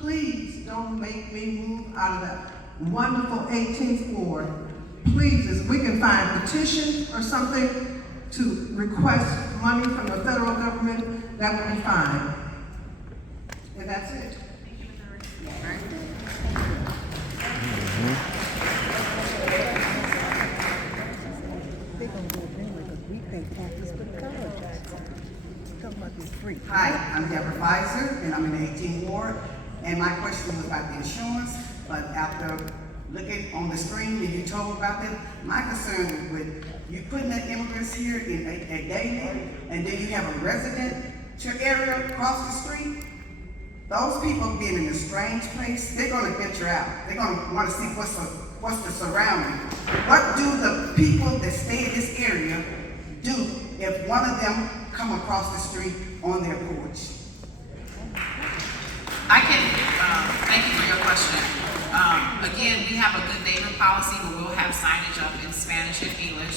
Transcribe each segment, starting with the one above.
please don't make me move out of that wonderful 18th ward. Please, if we can find a petition or something to request money from the federal government, that would be fine. And that's it. They're gonna go anyway because we pay taxes for the college. Talking about this free. Hi, I'm Deborah Pfizer, and I'm in the 18th ward. And my question was about the insurance, but after looking on the screen and you told about that, my concern with you putting the immigrants here in a Daley, and then you have a residential area across the street. Those people being in a strange place, they're gonna venture out. They're gonna wanna see what's the surrounding. What do the people that stay in this area do if one of them come across the street on their porch? I can, thank you for your question. Again, we have a good neighbor policy where we'll have signage up in Spanish and English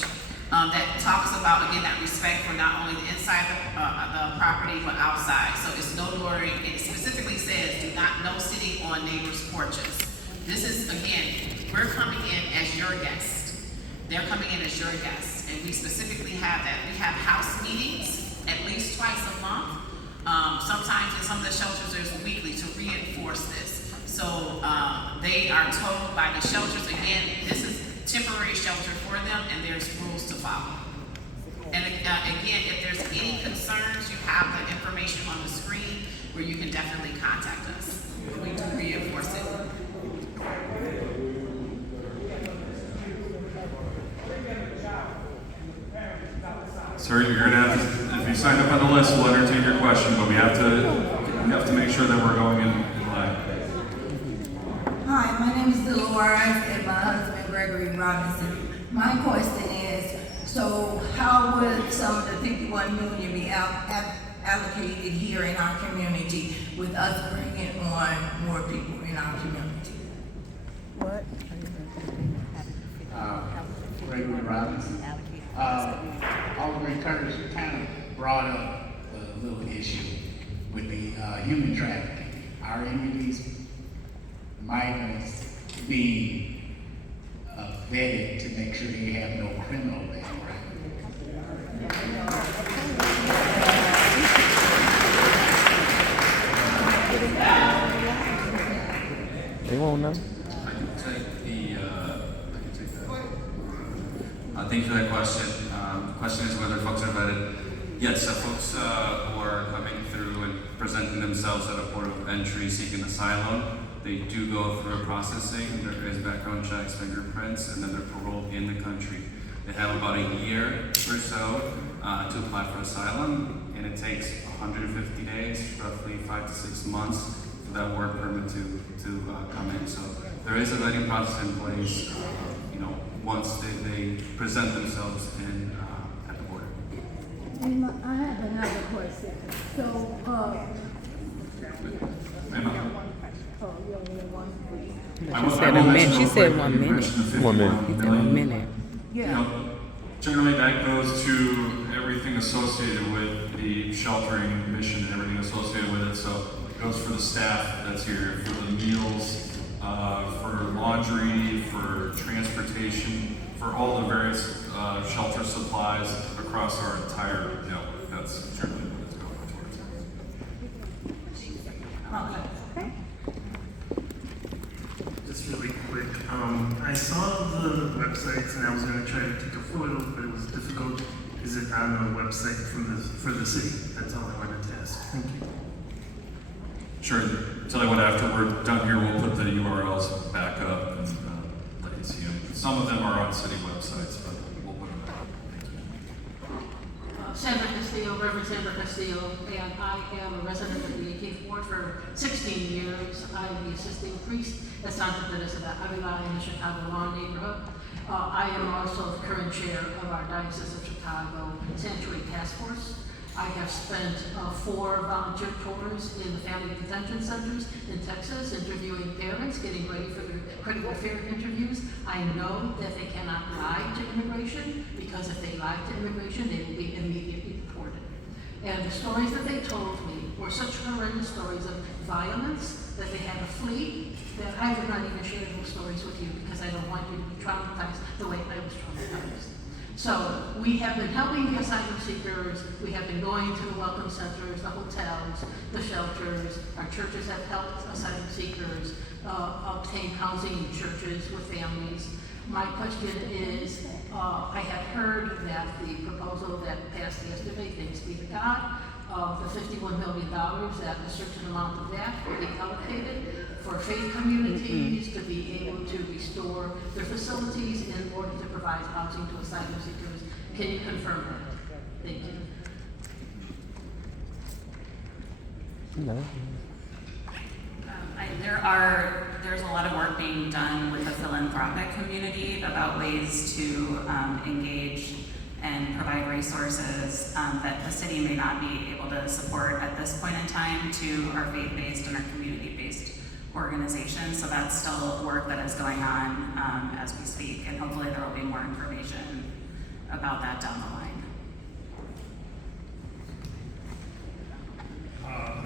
that talks about, again, that respect for not only the inside of the property, but outside. So it's no loitering. It specifically says, do not no sitting on neighbors' porches. This is, again, we're coming in as your guest. They're coming in as your guests. And we specifically have that. We have house meetings at least twice a month. Sometimes in some of the shelters there's weekly to reinforce this. So they are told by the shelters, again, this is temporary shelter for them and there's rules to follow. And again, if there's any concerns, you have the information on the screen where you can definitely contact us. We do reinforce it. Sir, you're gonna have to, if you sign up on the list, we'll entertain your question, but we have to make sure that we're going in line. Hi, my name is Dolores and my husband Gregory Robinson. My question is, so how would some of the 51 million be allocated here in our community with us bringing on more people in our community? What? Gregory Robinson. Alderman Curtis kind of brought up a little issue with the human trafficking. Are any of these migrants being vetted to make sure they have no criminal background? They won't know. I can take that. Thank you for that question. The question is whether folks are vetted. Yes, folks who are coming through and presenting themselves at a port of entry seeking asylum, they do go through a processing. There is background checks, fingerprints, and then they're paroled in the country. They have about a year or so to apply for asylum, and it takes 150 days, roughly 5 to 6 months, for that work permit to come in. So there is a vetting process in place. Once they present themselves at the border. And I have another question. So, She said a minute. She said 1 minute. 1 minute. She said 1 minute. yeah. Generally, that goes to everything associated with the sheltering mission and everything associated with it. So it goes for the staff that's here, for the meals, for laundry, for transportation, for all the various shelter supplies across our entire network. That's generally what it's going towards. Just really quick, I saw the websites and I was going to try to take a photo, but it was difficult. Is it on the website for the city? That's all I wanted to ask. Thank you. Sure. Tell you what, after we're done here, we'll put the URLs back up and let you see them. Some of them are on city websites, but we'll put them back. Sandra Castillo, Reverend Sandra Castillo, and I am a resident of the 18th Ward for 16 years. I'm the assisting priest at Santa Teresa de Avila in the Chicago Lawn neighborhood. I am also the current chair of our Diocese of Chicago Sanctuary Task Force. I have spent 4 volunteer tours in the family detention centers in Texas, interviewing parents, getting ready for their critical care interviews. I know that they cannot lie to immigration, because if they lie to immigration, they will be immediately deported. And the stories that they told me were such horrendous stories of violence that they had to flee, that I would not even share those stories with you because I don't want you to be traumatized the way I was traumatized. So we have been helping the asylum seekers, we have been going to the welcome centers, the hotels, the shelters. Our churches have helped asylum seekers obtain housing in churches with families. My question is, I have heard that the proposal that passed yesterday, thanks be to God, of the $51 million, that a certain amount of that will be allocated for faith communities to be able to restore their facilities in order to provide housing to asylum seekers. Can you confirm that? Thank you. No. There's a lot of work being done with the philanthropic community about ways to engage and provide resources that the city may not be able to support at this point in time to our faith-based and our community-based organizations. So that's still work that is going on as we speak, and hopefully there will be more information about that down the line.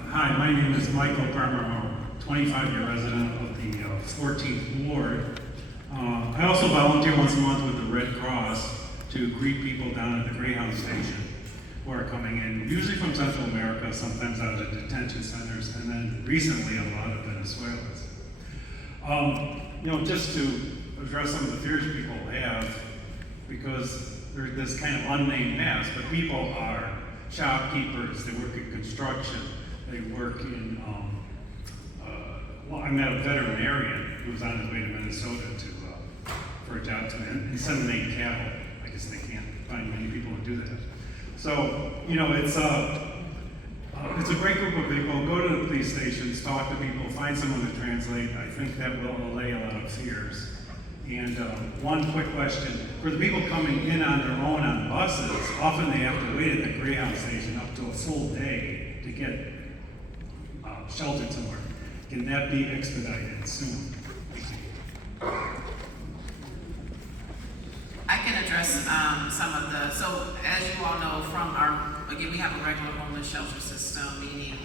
Hi, my name is Michael Farmer. I'm a 25-year resident of the 14th Ward. I also volunteer once a month with the Red Cross to greet people down at the Greyhound station who are coming in, usually from Central America, sometimes out of detention centers, and then recently a lot of Venezuelans. Just to address some of the fears people have, because there's this kind of unnamed mass, but people are shopkeepers, they work in construction, they work in, I met a veterinarian who was on his way to Minnesota for a job to inseminate cattle. I guess they can't find many people who do that. So, it's a great group of people. Go to the police stations, talk to people, find someone to translate. I think that will allay a lot of fears. And one quick question. For the people coming in on their own on buses, often they have to wait at the Greyhound station up to a full day to get sheltered somewhere. Can that be expedited soon? I can address some of the, so as you all know from again, we have a regular homeless shelter system, meaning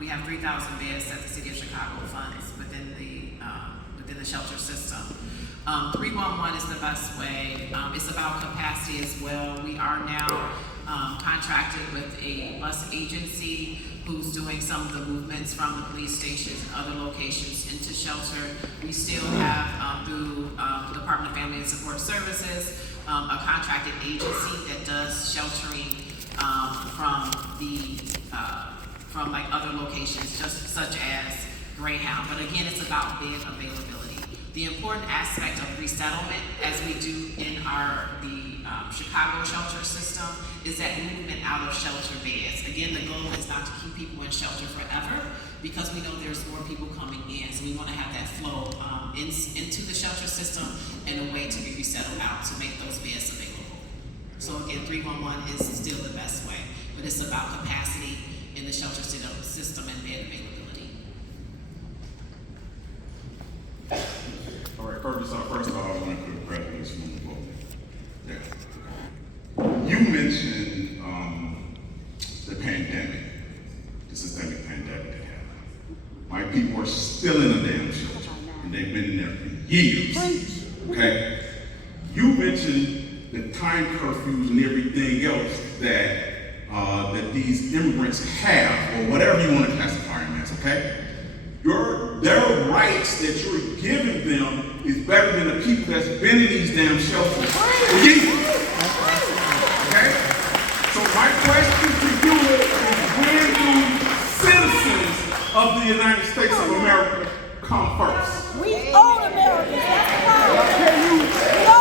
we have 3,000 beds that the city of Chicago funds within the shelter system. 311 is the best way. It's about capacity as well. We are now contracted with a bus agency who's doing some of the movements from the police stations and other locations into shelter. We still have, through the Department of Family and Support Services, a contracted agency that does sheltering from like other locations, just such as Greyhound. But again, it's about bed availability. The important aspect of resettlement, as we do in the Chicago shelter system, is that movement out of shelter beds. Again, the goal is not to keep people in shelter forever, because we know there's more people coming in. So we want to have that flow into the shelter system and a way to be resettled out to make those beds available. So again, 311 is still the best way, but it's about capacity in the shelter system and bed availability. All right, first of all, I want to congratulate you on the vote. Yeah. You mentioned the pandemic, the systemic pandemic that happened. My people are still in a damn shelter, and they've been in there for years. Okay? You mentioned the time curfews and everything else that these immigrants have, or whatever you want to classify them as, okay? Their rights that you're giving them is better than the people that's been in these damn shelters for years. Okay? So my question to you is, when do citizens of the United States of America come first? We own Americans, that's why. I pay you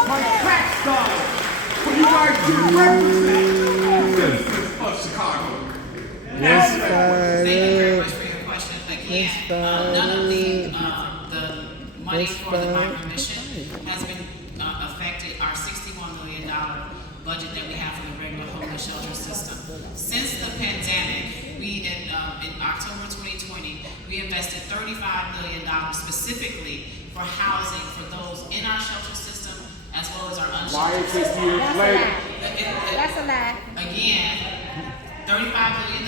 my tax dollars for you guys to represent the citizens of Chicago. Yes, Thank you very much for your question. Again, none of the money for the migrant mission has been affected our $61 million budget that we have for the regular homeless shelter system. Since the pandemic, we in October 2020, we invested $35 million specifically for housing for those in our shelter system as well as our unsheltered system. That's a lie. Again, $35 million.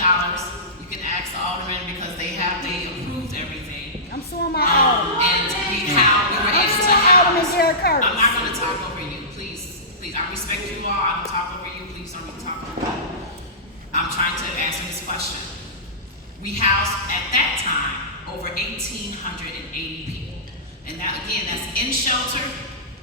You can ask the aldermen because they approved everything. I'm suing my And we were able to Alderman house. Daley College. I'm not gonna talk over you, please. I respect you all, I don't talk over you, please don't talk over me. I'm trying to answer this question. We housed, at that time, over 1,880 people. And that, again, that's in shelter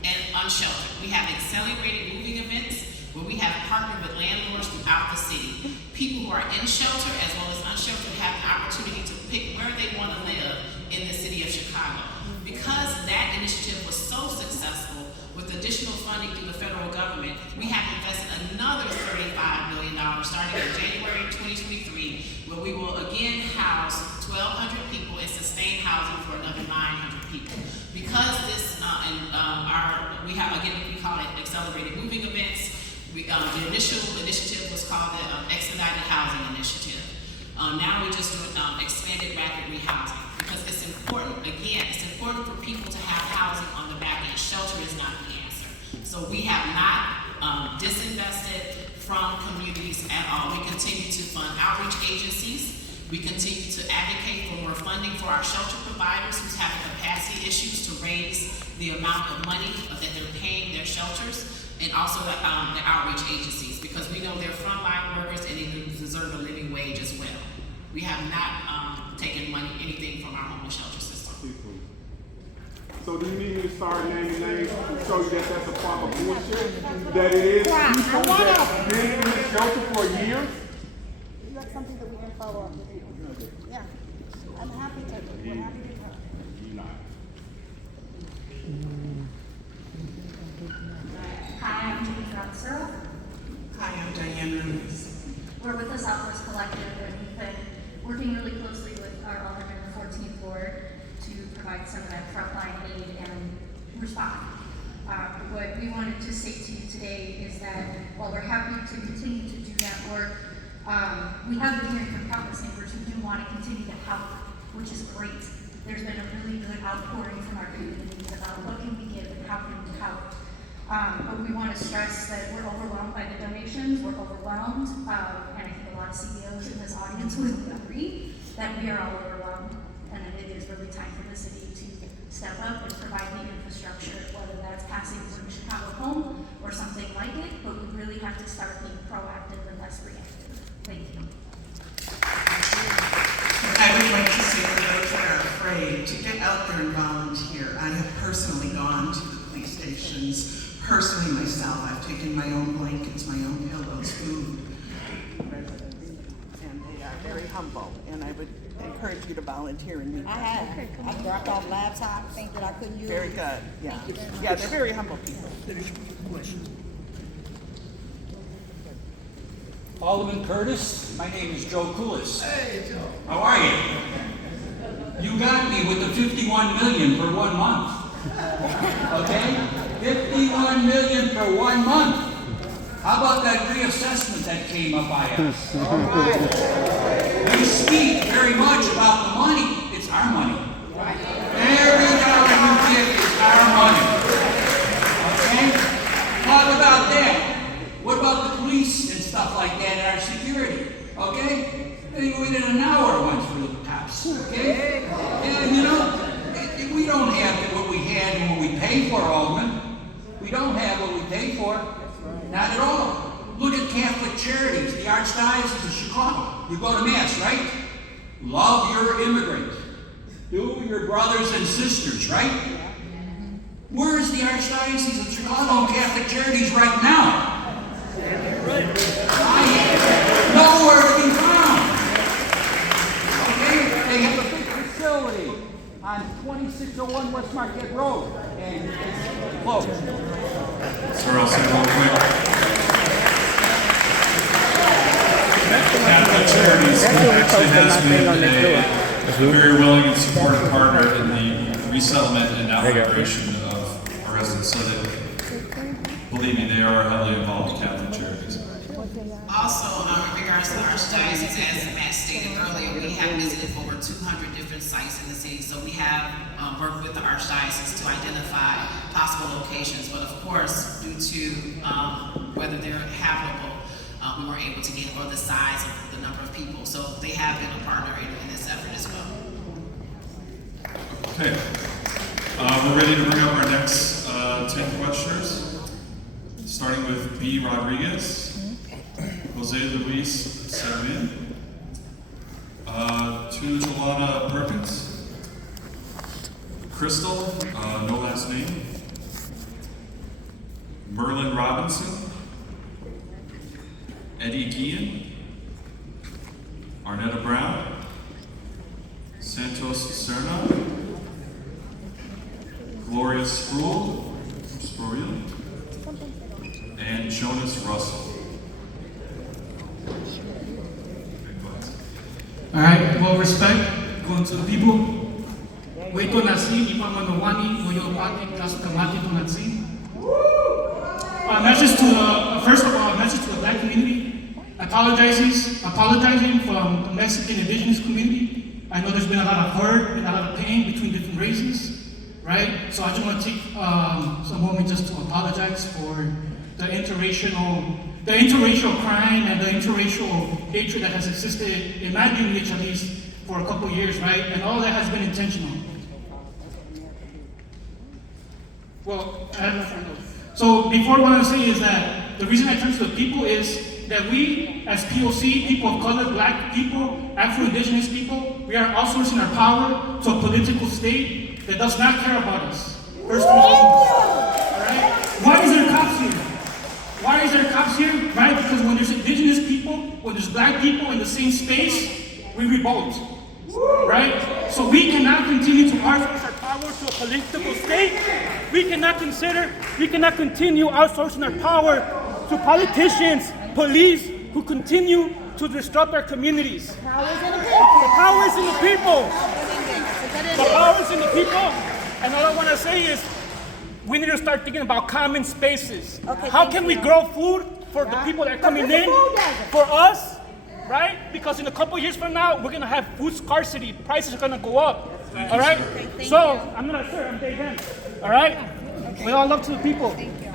and unsheltered. We have accelerated moving events where we have partnered with landlords throughout the city. People who are in shelter as well as unsheltered have the opportunity to pick where they want to live in the city of Chicago. Because that initiative was so successful, with additional funding through the federal government, we have invested another $35 million starting in January 2023, where we will again house 1,200 people and sustain housing for another 900 people. Because this, we have, again, we call it accelerated moving events. The initial initiative was called the Expedited Housing Initiative. Now we're just doing expanded rapid rehousing because it's important, again, it's important for people to have housing on the back end. Shelter is not the answer. So we have not disinvested from communities at all. We continue to fund outreach agencies. We continue to advocate for more funding for our shelter providers who's having capacity issues to raise the amount of money that they're paying their shelters, and also the outreach agencies, because we know they're frontline workers and they deserve a living wage as well. We have not taken anything from our homeless shelter system. So do you need me to start naming names to show you that that's a form of bullshit? That it is people that's been in the shelter for years? That's something that we can follow up with you. Yeah, I'm happy to. We're happy to talk. Hi, I'm Judy Trotsero. Hi, I'm Diane Ruiz. We're with the Southwest Collective, and we've been working really closely with our alderman in the 14th Ward to provide some of that frontline aid and respond. What we wanted to say to you today is that while we're happy to continue to do that work, we have been hearing from countless neighbors who do want to continue to help, which is great. There's been a really good outpouring from our communities about what can we give and how can we help. But we want to stress that we're overwhelmed by the donations, we're overwhelmed, and I think a lot of CEOs in this audience would agree that we are all overwhelmed, and that it is really time for the city to step up and provide the infrastructure, whether that's passing from Chicago home or something like it, but we really have to start being proactive and less reactive. Thank you. I would like to say for those that are afraid to get out there and volunteer. I have personally gone to the police stations. Personally myself, I've taken my own blankets, my own pillows, food. And they are very humble, and I would encourage you to volunteer and meet them. I have. I dropped off laptops, things that I couldn't use. Very good, yeah. Yeah, they're very humble people. Alderman Curtis, my name is Joe Coulis. Hey, Joe. How are you? You got me with the 51 million for 1 month. Okay? 51 million for 1 month. How about that reassessment that came up by us? All right. We speak very much about the money. It's our money. Every dollar you get is our money. Okay? Talk about that. What about the police and stuff like that and our security? Okay? They waited an hour once for the cops. Okay? And you know, we don't have what we had and what we pay for, Alderman. We don't have what we pay for. Not at all. Look at Catholic Charities, the Archdiocese of Chicago. You go to Mass, right? Love your immigrant. Do your brothers and sisters, right? Where is the Archdiocese of Chicago and Catholic Charities right now? Nowhere to be found. Okay? They have a big facility on 2601 West Marquette Road, and it's closed. Sir, I'll say real quick. Catholic Charities actually has been a very willing and supportive partner in the resettlement and out-migration of our residents, so that, believe me, they are heavily involved with Catholic Charities. Also, in regards to the Archdiocese, as Matt stated earlier, we have visited over 200 different sites in the city, so we have worked with the Archdiocese to identify possible locations, but of course, due to whether they're habitable, we weren't able to get, or the size of the number of people. So they have been a partner in this effort as well. Okay. We're ready to bring up our next 10 questioners, starting with B. Rodriguez, Jose Luis Sermin, to Jelana Perkins, Crystal, no last name, Merlin Robinson, Eddie Guillen, Arnetta Brown, Santos Serna, Gloria Spruill, and Jonas Russell. All right, well, respect going to the people. Wait nasi, ipa manawani, moyo pati, kaso kamati to nasi. Message to first of all, a message to the Black community. Apologizing from the Mexican indigenous community. I know there's been a lot of hurt and a lot of pain between different races, right? So I just want to take some moment just to apologize for the interracial crime and the interracial hatred that has existed in my lineage at least for a couple years, right? And all that has been intentional. Well, I have nothing else. So before what I'm saying is that the reason I turn to the people is that we, as POC, people of color, Black people, Afro-Indigenous people, we are outsourcing our power to a political state that does not care about us. First and foremost, all right? Why is there cops here? Why is there cops here? Right? Because when there's Indigenous people, when there's Black people in the same space, we revolt. Right? So we cannot continue to outsource our power to a political state. We cannot continue outsourcing our power to politicians, police, who continue to disrupt our communities. The power is in the people. The power is in the people. And all I want to say is, we need to start thinking about common spaces. How can we grow food for the people that are coming in, for us, right? Because in a couple years from now, we're gonna have food scarcity. Prices are gonna go up. All right. So I'm not sure. I'm Dave Henn. All right. We all love to the people. Thank you.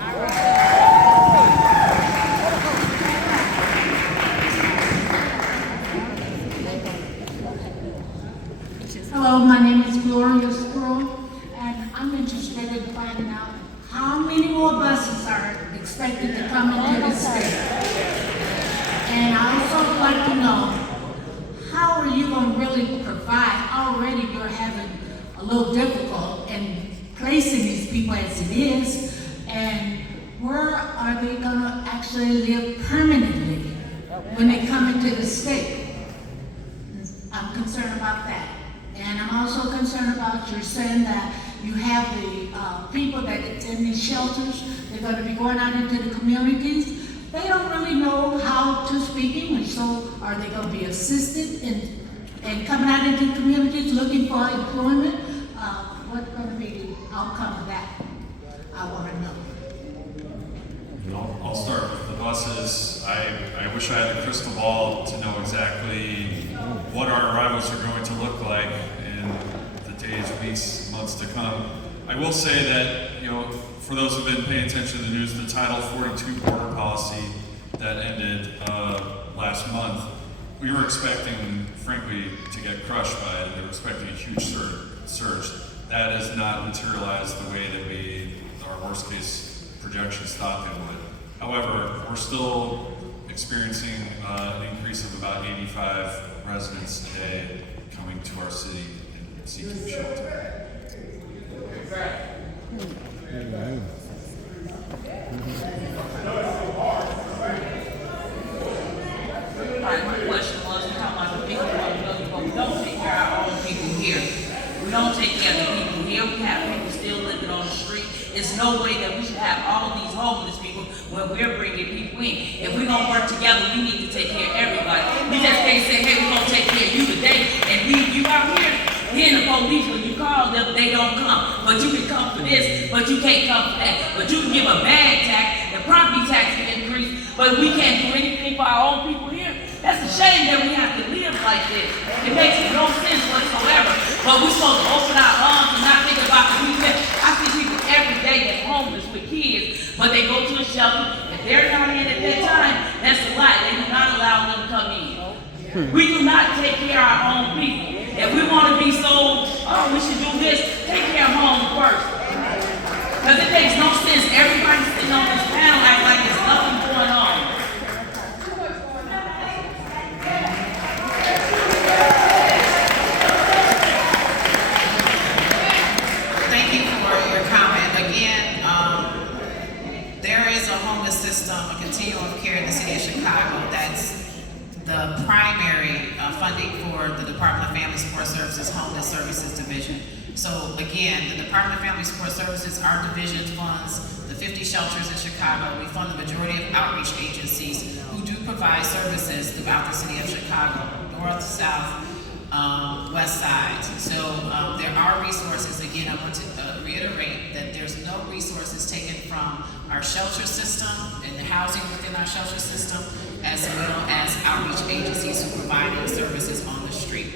Hello, my name is Gloria Spruill, and I'm interested in finding out how many more buses are expected to come into the state. And I also would like to know, how are you going to really provide? Already you're having a little difficult in placing these people as it is, and where are they going to actually live permanently when they come into the state? I'm concerned about that. And I'm also concerned about you saying that you have the people that it's in these shelters, they're going to be going out into the communities. They don't really know how to speak English, so are they going to be assisted in coming out into the communities looking for employment? What's going to be the outcome of that? I want to know. I'll start with the buses. I wish I had a crystal ball to know exactly what our arrivals are going to look like in the days, weeks, months to come. I will say that, for those who've been paying attention to the news, the Title 42 border policy that ended last month, we were expecting, frankly, to get crushed by it. We were expecting a huge surge. That has not materialized the way that our worst case projections thought they would. However, we're still experiencing an increase of about 85 residents a day coming to our city and seeking shelter. My question was, we're talking about the people but we don't take care of our own people here. We don't take care of the people here. We have people still living on the street. There's no way that we should have all these homeless people when we're bringing people in. If we're going to work together, we need to take care of everybody. We just can't say, hey, we're going to take care of you today and leave you out here. Then the police, when you call them, they don't come. But you can come for this, but you can't come for that. But you can give a bad tax, the property tax can increase, but we can't do anything for our own people here. That's a shame that we have to live like this. It makes no sense whatsoever. But we're supposed to open our arms and not think about the people. I see people every day that's homeless with kids, but they go to a shelter. If they're not in at that time, that's a lie. come in. We do not take care of our own people. If we want to be so, oh, we should do this, take care of home first. Because it makes no sense. Everybody sitting on this panel act like there's nothing going on. Thank you for your comment. Again, there is a homeless system, a continuum of care in the city of Chicago that's the primary funding for the Department of Family Support Services Homeless Services Division. So again, the Department of Family Support Services, our division funds the 50 shelters in Chicago. We fund the majority of outreach agencies who do provide services throughout the city of Chicago, north, south, west side. So there are resources. Again, I want to reiterate that there's no resources taken from our shelter system and the housing within our shelter system, as well as outreach agencies who provide these services on the street.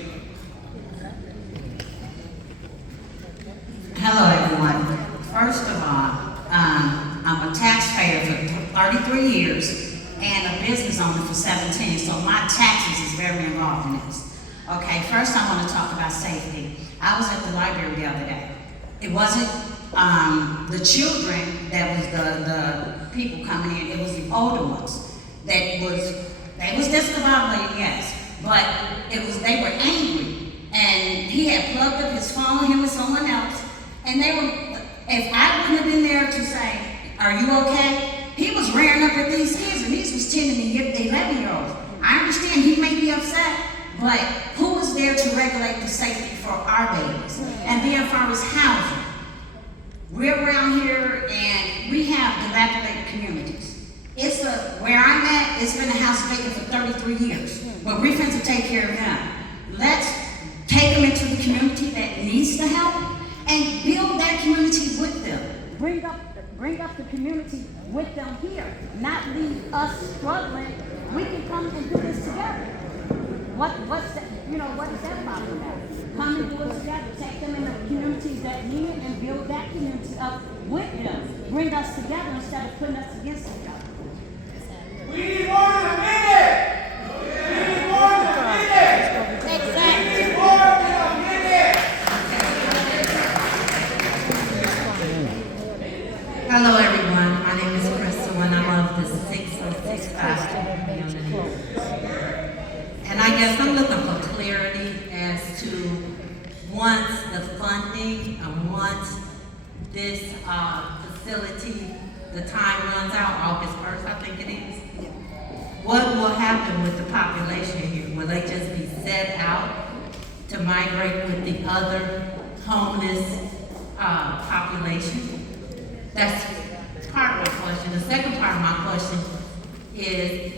Hello, everyone. First of all, I'm a taxpayer for 33 years and a business owner for 17, so my taxes is very involved in this. Okay, first I want to talk about safety. I was at the library the other day. It wasn't the children that was the people coming in, it was the older ones. They was discombobulated, yes, but they were angry. And he had plugged up his phone, him and someone else, and they were, if I wouldn't have been there to say, are you okay? He was rearing up at these kids, and these was 10 and 11-year-olds. I understand he may be upset, but who was there to regulate the safety for our babies? And then as far as housing, we're around here and we have dilapidated communities. Where I'm at, it's been a house vacant for 33 years. But we're going to take care of them. Let's take them into the community that needs the help and build that community with them. Bring up the community with them here, not leave us struggling. We can come and do this together. What's that? What is that about? Come and do it together. Take them in the communities that need it and build that community up with them. Bring us together instead of putting us against each other. We need more than a minute! We need more than a minute! Exactly. We need more than a minute! Hello, everyone. My name is Crystal, and I love the 6065 community. And I guess I'm looking for clarity as to once the funding and once this facility, the time runs out, August 1st, I think it is. What will happen with the population here? Will they just be set out to migrate with the other homeless population? That's part of the question. The second part of my question is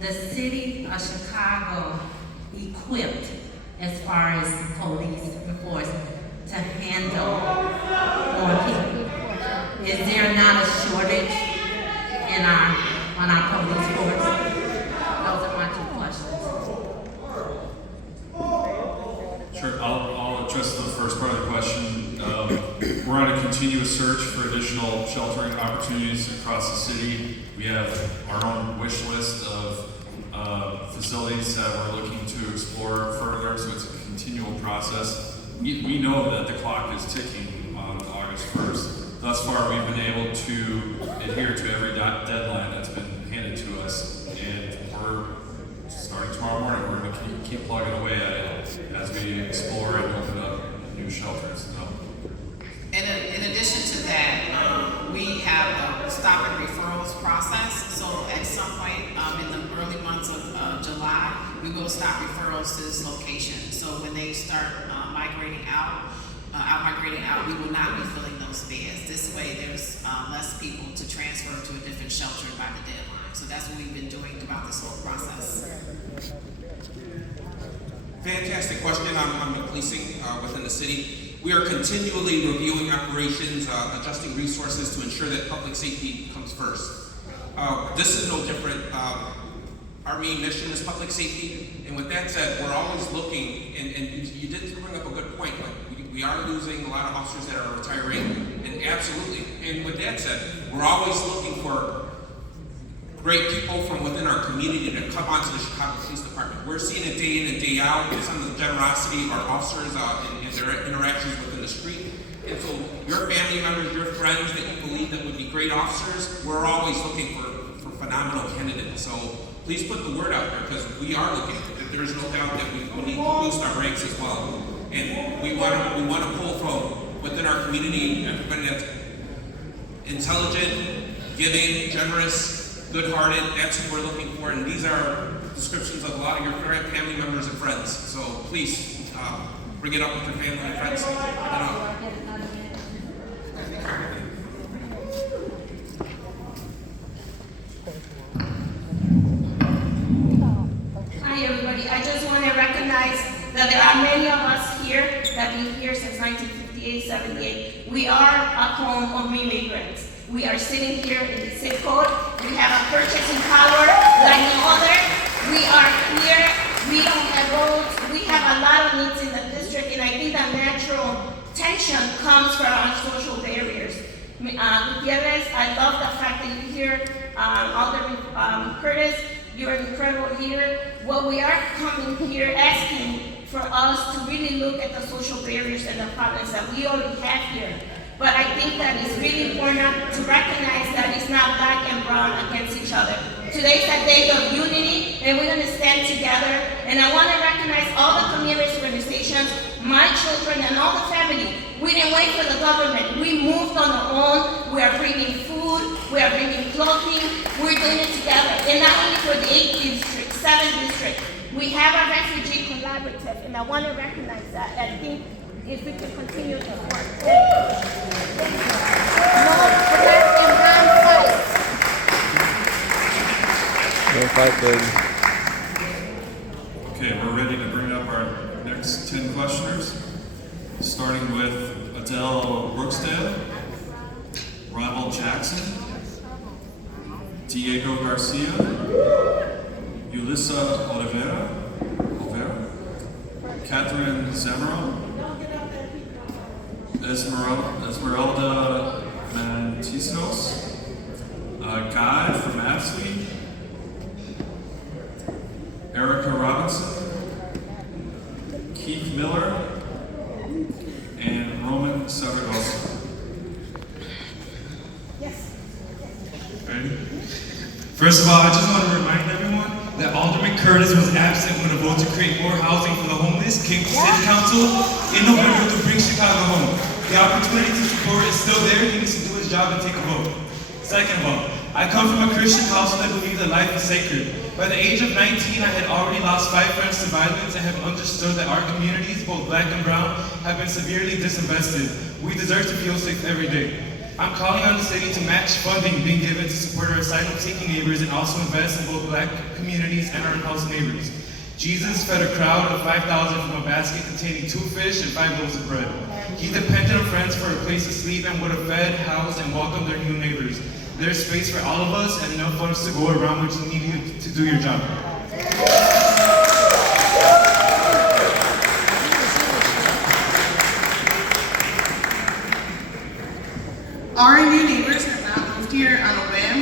the city of Chicago equipped as far as police force to handle more people? Is there not a shortage on our police force? Those are my two questions. Sure, I'll address the first part of the question. We're on a continuous search for additional sheltering opportunities across the city. We have our own wish list of facilities that we're looking to explore further, so it's a continual process. We know that the clock is ticking on August 1st. Thus far, we've been able to adhere to every deadline that's been handed to us, and we're starting tomorrow morning. We're going to keep plugging away at it as we explore and open up new shelters. In addition to that, we have a stop and referrals process. So at some point in the early months of July, we will stop referrals to this location. So when they start migrating out, we will not be filling those beds. This way, there's less people to transfer to a different shelter by the deadline. So that's what we've been doing throughout this whole process. Fantastic question on the policing within the city. We are continually reviewing operations, adjusting resources to ensure that public safety comes first. This is no different. Our main mission is public safety, and with that said, we're always looking, and you did bring up a good point, like we are losing a lot of officers that are retiring, and absolutely, and with that said, we're always looking for great people from within our community to come onto the Chicago Police Department. We're seeing it day in and day out based on the generosity of our officers and their interactions within the street. And so your family members, your friends that you believe that would be great officers, we're always looking for phenomenal candidates. So please put the word out there because we are looking. There's no doubt that we need to boost our ranks as well. And we want to pull from within our community everybody that's intelligent, giving, generous, good-hearted. That's who we're looking for. And these are descriptions of a lot of your family members and friends. So please bring it up with your family and friends. Hi everybody, I just want to recognize that there are many of us here that have been here since 1958, 78. We are a home of immigrants. We are sitting here in the zip code. We have a purchasing power like no other. We are here. We don't have roads. We have a lot of needs in the district, and I think that natural tension comes from our social barriers. Gutierrez, I love the fact that you're here. Alderman Curtis, you're an incredible leader. Well, we are coming here asking for us to really look at the social barriers and the problems that we already have here. But I think that it's really important to recognize that it's not black and brown against each other. Today's a day of unity, and we're going to stand together. And I want to recognize all the community organizations, my children, and all the family. We didn't wait for the government. We moved on our own. We are bringing food. We are bringing clothing. We're doing it together. And not only for the 8th district, 7th district. We have a refugee collaborative, and I want to recognize that. I think if we could continue to work. Thank you. No black and brown fight. No fight, baby. Okay, we're ready to bring up our next 10 questioners, starting with Adele Brooksdale, Ronald Jackson, Diego Garcia, Yulissa Oliveira, Catherine Zamora, Esmeralda Mantisnos, Guy from AFSWE, Erica Robinson, Keith Miller, and Roman Saragosa. Ready? First of all, I just want to remind everyone that Alderman Curtis was absent when the vote to create more housing for the homeless came to City Council in November to bring Chicago home. The opportunity to support is still there. He needs to do his job and take a vote. Second of all, I come from a Christian household that believes that life is sacred. By the age of 19, I had already lost 5 friends to violence and have understood that our communities, both black and brown, have been severely disinvested. We deserve to feel safe every day. I'm calling on the city to match funding being given to support our asylum-seeking neighbors and also invest in both black communities and our in-house neighbors. Jesus fed a crowd of 5,000 from a basket containing 2 fish and 5 loaves of bread. He depended on friends for a place to sleep and would have fed, housed, and welcomed their new neighbors. There's space for all of us and enough funds to go around, which need you to do your job. Our new neighbors have not moved here on a whim.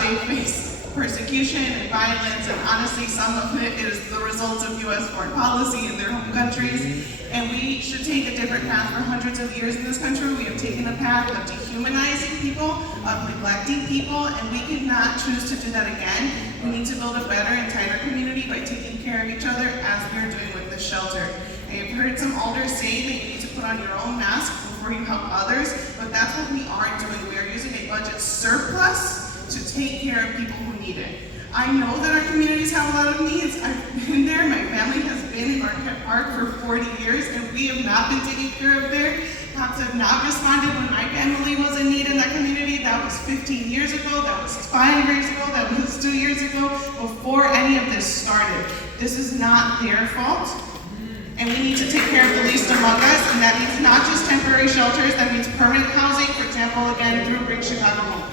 They face persecution and violence, and honestly, some of it is the result of U.S. foreign policy in their home countries. And we should take a different path. For hundreds of years in this country, we have taken a path of dehumanizing people, of neglecting people, and we cannot choose to do that again. We need to build a better and tighter community by taking care of each other as we are doing with this shelter. I have heard some elders say that you need to put on your own mask before you help others, but that's what we aren't doing. We are using a budget surplus to take care of people who need it. I know that our communities have a lot of needs. I've been there. My family has been in Marquette Park for 40 years, and we have not been taken care of there. Cops have not responded when my family was in need in that community. That was 15 years ago. That was 5 years ago. That was 2 years ago, before any of this started. This is not their fault. And we need to take care of the least among us, and that means not just temporary shelters, that means permanent housing, for example, again, through Bring Chicago Home.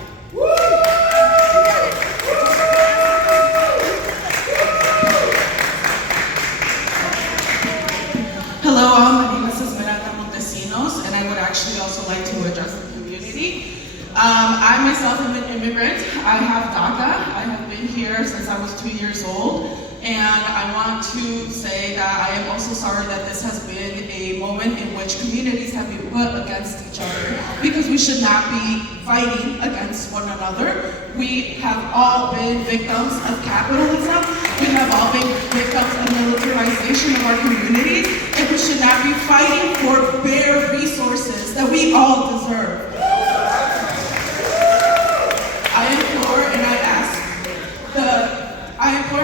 Hello, my name is Esmeralda Montesinos, and I would actually also like to address the community. I myself am an immigrant. I have DACA. I been here since I was 2 years old. And I want to say that I am also sorry that this has been a moment in which communities have been put against each other, because we should not be fighting against one another. We have all been victims of capitalism. We have all been victims of militarization of our communities, and we should not be fighting for bare resources that we all deserve. I implore and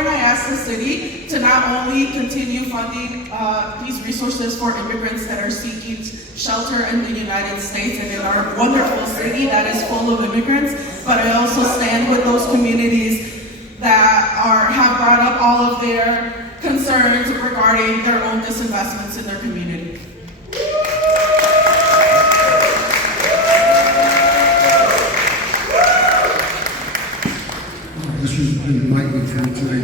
I ask the city to not only continue funding these resources for immigrants that are seeking shelter in the United States and in our wonderful city that is full of immigrants, but I also stand with those communities that have brought up all of their concerns regarding their own disinvestments in their community. This has been lightly through today.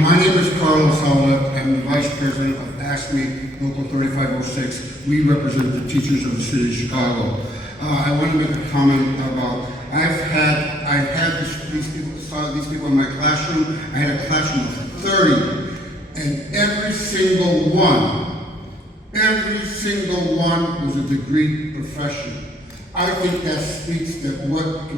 My name is Carlos Saula. I'm the Vice President of ASME Local 3506. We represent the teachers of the city of Chicago. I want to make a comment about, I've had these people in my classroom. I had a classroom of 30, and every single one was a degree professional. I think that speaks that what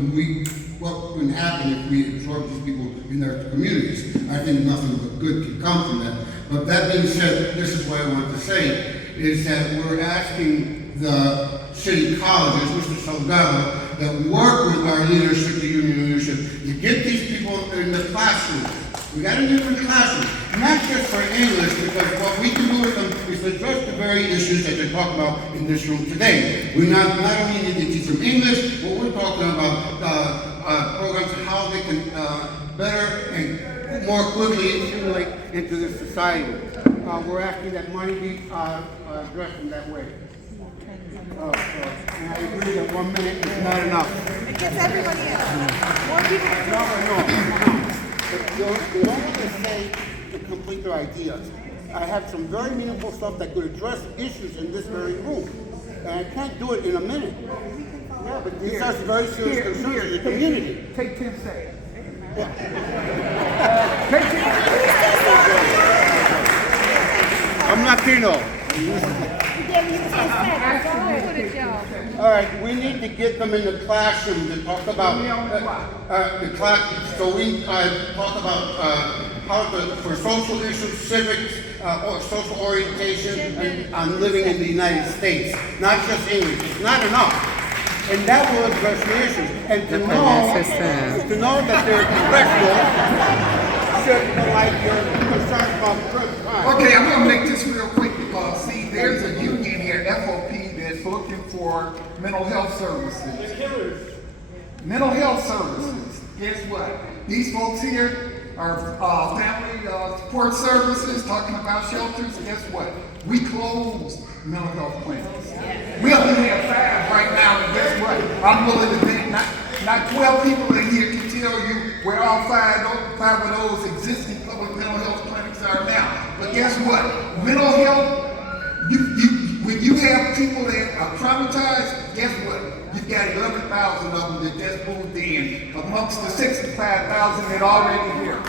can happen if we absorb these people in their communities. I think nothing but good can come from that. But that being said, this is what I want to say, is that we're asking the city colleges, Mr. Salgado, that work with our leadership, the union leadership, to get these people in the classroom. We got to get them in the classroom, not just for English, because what we can do with them is address the very issues that they talk about in this room today. We not only need to teach them English, but we're talking about programs how they can better and more quickly assimilate into this society. We're asking that money be addressed in that way. And I agree that 1 minute is not enough. It gets everybody else. More people. No. They don't have to say to complete their ideas. I have some very meaningful stuff that could address issues in this very room. And I can't do it in a minute. Yeah, but these are very serious concerns in the community. Take 10 seconds. I'm Latino. All right, we need to get them in the classroom to talk about the class. So we talk about for social issues, civics, or social orientation, and living in the United States. Not just English. It's not enough. And that will address the issues. And to know that they're professional should like your concerns about crime. Okay, I'm going to make this real quick because, see, there's a union here, FOP, that's looking for mental health services. Mental health services. Guess what? These folks here are family support services, talking about shelters. Guess what? We closed mental health clinics. We only have 5 right now, and guess what? I'm willing to bet not 12 people in here can tell you where all 5 of those existing public mental health clinics are now. But guess what? Mental health, when you have people that are traumatized, guess what? You've got 11,000 of them that just moved in amongst the 65,000 that are already here.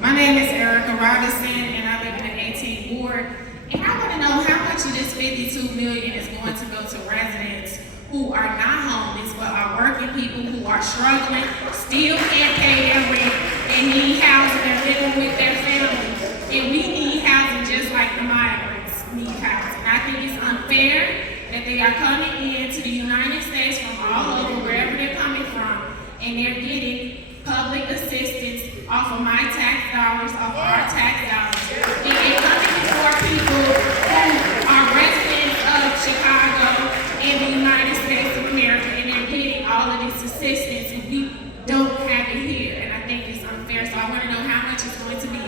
My name is Erica Robinson, and I live in the 18th Ward. And I want to know how much of this $52 million is going to go to residents who are not homeless, but are working people who are struggling, still can't pay their rent, and need housing and living with their families. And we need housing just like the migrants need housing. I think it's unfair that they are coming into the United States from all over, wherever they're coming from, and they're getting public assistance off of my tax dollars, off of our tax dollars. And they're coming before people who are residents of Chicago and the United States of America, and they're getting all of this assistance, and we don't have it here. And I think it's unfair. So I want to know how much is going to be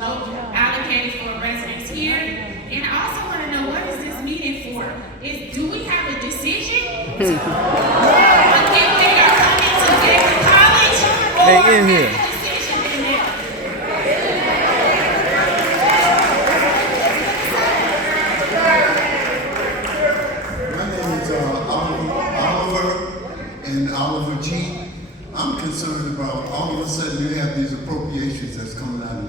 allocated for residents here. And I also want to know, what is this meeting for? Do we have a decision? If they are coming to Daley College, or they in here.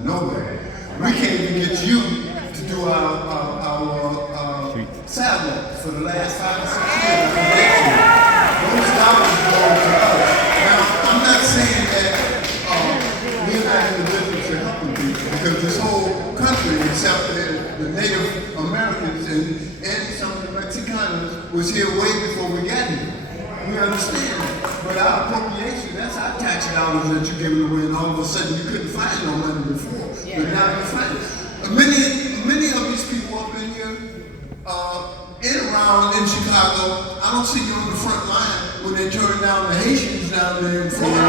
nowhere. We can't even get you to do our sidewalks for the last 5 or 6 years. Those dollars belong to us. Now, I'm not saying that we're not in the business of helping people, because this whole country, except the Native Americans and some of the Mexicanos, was here way before we got here. We understand that. But our appropriation, that's our tax dollars that you're giving away, and all of a sudden you couldn't find no money before. But now you find it. Many of these people up in here, and around in Chicago, I don't see you on the front line when they turn down the Haitians down there in Florida. I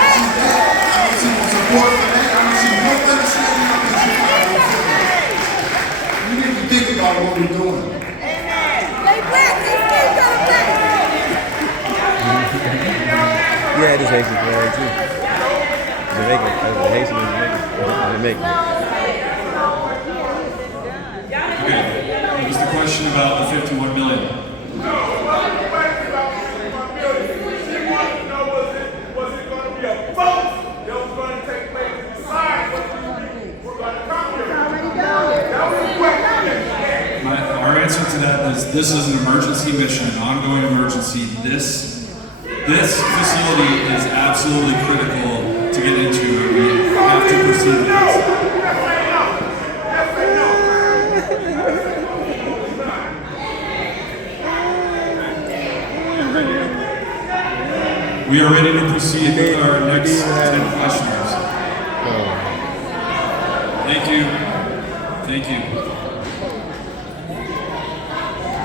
don't see that. I don't see no support for that. I don't see nobody standing up in Chicago for that. We need to think about what we're doing. Yeah, this Haitian flag too. Jamaican, that's the Haitian and Jamaican. Okay, what was the question about the 51 million? No, why the question about 51 million? She wants to know, was it going to be a vote that was going to take place to decide what we're going to come here? That was the question. Our answer to that is this is an emergency mission, an ongoing emergency. This facility is absolutely critical to get into. We have to proceed with this. We are ready to proceed with our next 10 questioners. Thank you. Thank you.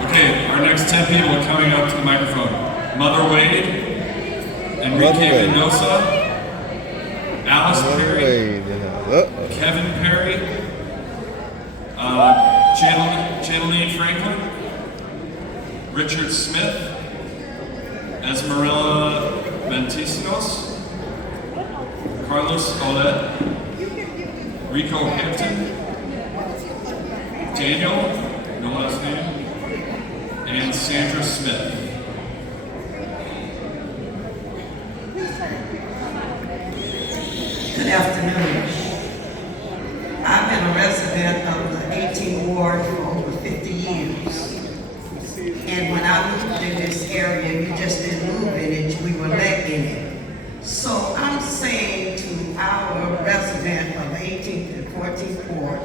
Okay, our next 10 people are coming up to the microphone. Mother Wade, Enrique Mendoza, Alice Perry, Kevin Perry, Channeline Franklin, Richard Smith, Esmerella Ventisinos, Carlos Olet, Rico Hampton, Daniel, no last name, and Sandra Smith. Good afternoon. I've been a resident of the 18th Ward for over 50 years. And when I moved in this area, you just didn't move in it, we were let in it. So I'm saying to our resident of 18th and 14th Ward,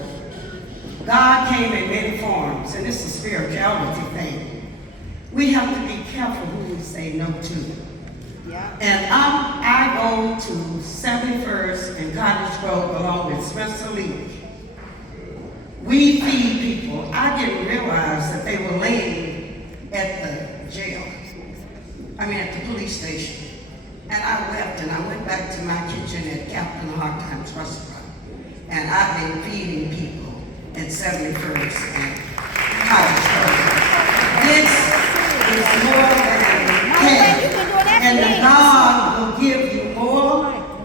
God came in many forms, and it's a spirituality thing. We have to be careful who we say no to. And I go to 71st and Cottage Grove along with Spencer Leach. We feed people. I didn't realize that they were laying at the jail. At the police station. And I left and I went back to my kitchen at Captain Hard Times Restaurant. And I've been feeding people at 71st and Cottage Grove. This is more than can. And the God will give you more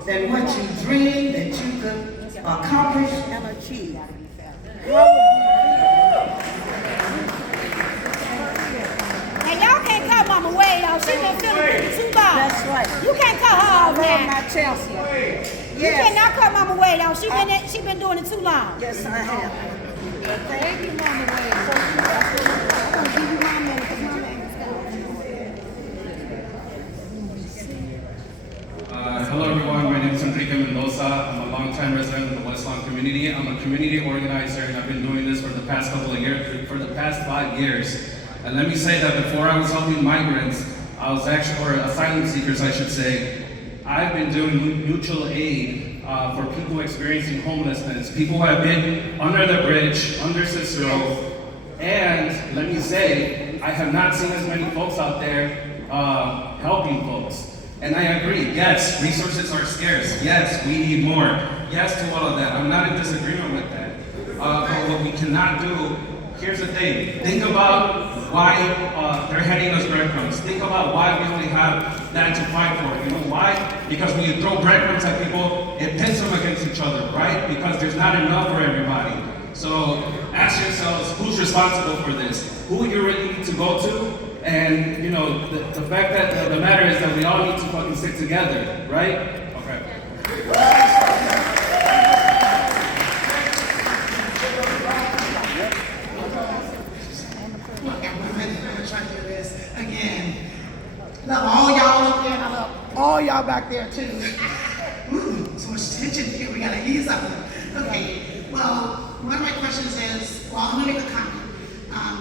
than what you dreamed that you could accomplish and achieve. Now y'all can't cut Mama Wade off. She been feeling too long. That's right. You can't cut her off now. My Chelsea. Yes. You cannot cut Mama Wade off. She been doing it too long. Yes, I have. Thank you, Mama Wade. I'm gonna give you my minute because my name is Hello everyone, my name is Enrique Mendoza. I'm a longtime resident of the West Lawn community. I'm a community organizer and I've been doing this for the past couple of years, for the past 5 years. And let me say that before I was helping migrants, I was actually, or asylum seekers I should say, I've been doing mutual aid for people experiencing homelessness, people who have been under the bridge, under Cicero, and let me say, I have not seen as many folks out there helping folks. And I agree, yes, resources are scarce. Yes, we need more. Yes to all of that. I'm not in disagreement with that. But what we cannot do, here's the thing. Think about why they're handing us breadcrumbs. Think about why we only have that to fight for. You know why? Because when you throw breadcrumbs at people, it pits them against each other, right? Because there's not enough for everybody. So ask yourselves, who's responsible for this? Who you really need to go to? And, you know, the fact that the matter is that we all need to fucking stick together, right? Okay. back there too. Ooh, so much tension here, we gotta ease up. Okay, well, one of my questions is, well, I'm gonna make a comment.